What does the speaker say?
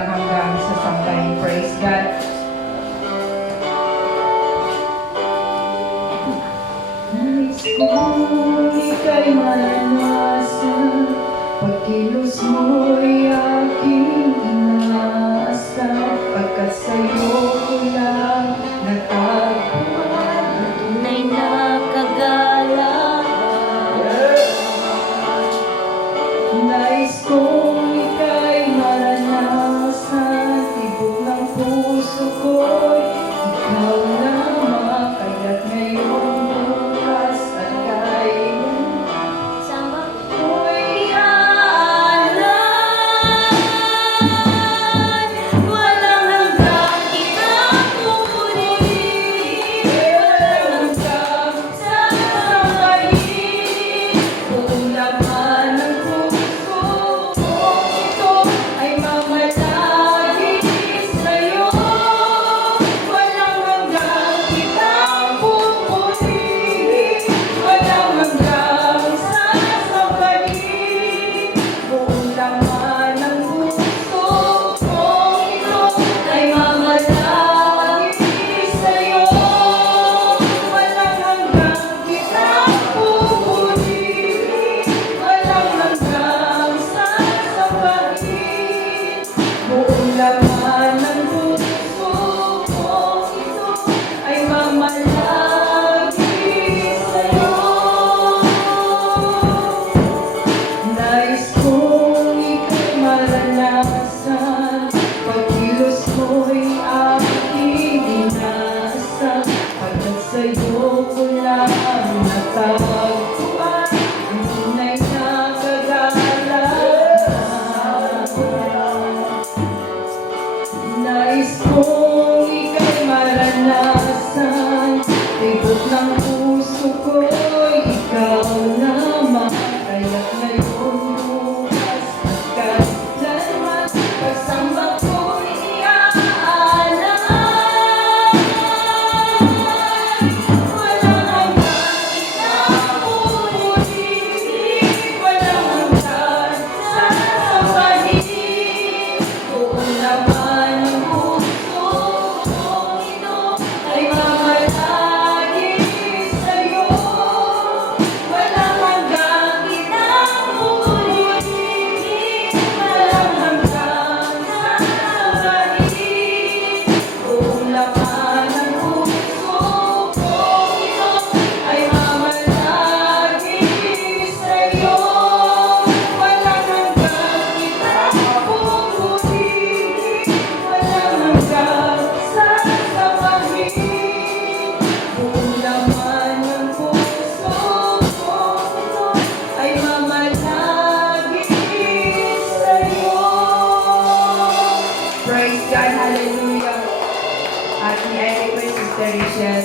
hanggang sa sambahin. Praise God. Nais ko ika'y maranasan, pagkilos mo'y aking inaasam, pagkat sa'yo ko lang natagpuan ang tunay na kagalakan. Nais kong ika'y maranasan, tibok ng puso ko'y ikaw lamang, kaya't ngayon bukas at kailan sama ko'y aalan. Walang hanggang kitang pupurihin, walang hanggang sasabayin, buong laman ng puso ko ito ay mamalagi sa'yo. Walang hanggang kitang pupurihin, walang hanggang sasabayin, buong laman ng puso ko ito ay mamalagi sa'yo. Walang hanggang kitang pupurihin, walang hanggang sasabayin, buong laman ng puso ko ito ay mamalagi sa'yo. Nais kong ika'y maranasan, pagkilos mo'y aking inasam, pagkat sa'yo ko lang natagpuan ang tunay na kagalakan. Nais kong ika'y maranasan, tibok ng puso ko'y ikaw lamang, kaya't ngayon bukas at kailanman kasama ko'y iaalan. Walang hanggang kitang pupurihin, walang hanggang sasabahin, buong laman ng puso ko ito ay mamalagi sa'yo. Walang hanggang kitang pupurihin, walang hanggang sasabahin, buong laman ng puso ko ito ay mamalagi sa'yo. Walang hanggang kitang pupurihin, walang hanggang sasabahin, buong laman ng puso ko ito ay mamalagi sa'yo. Praise God, hallelujah. At ni Eric Sister Rachel,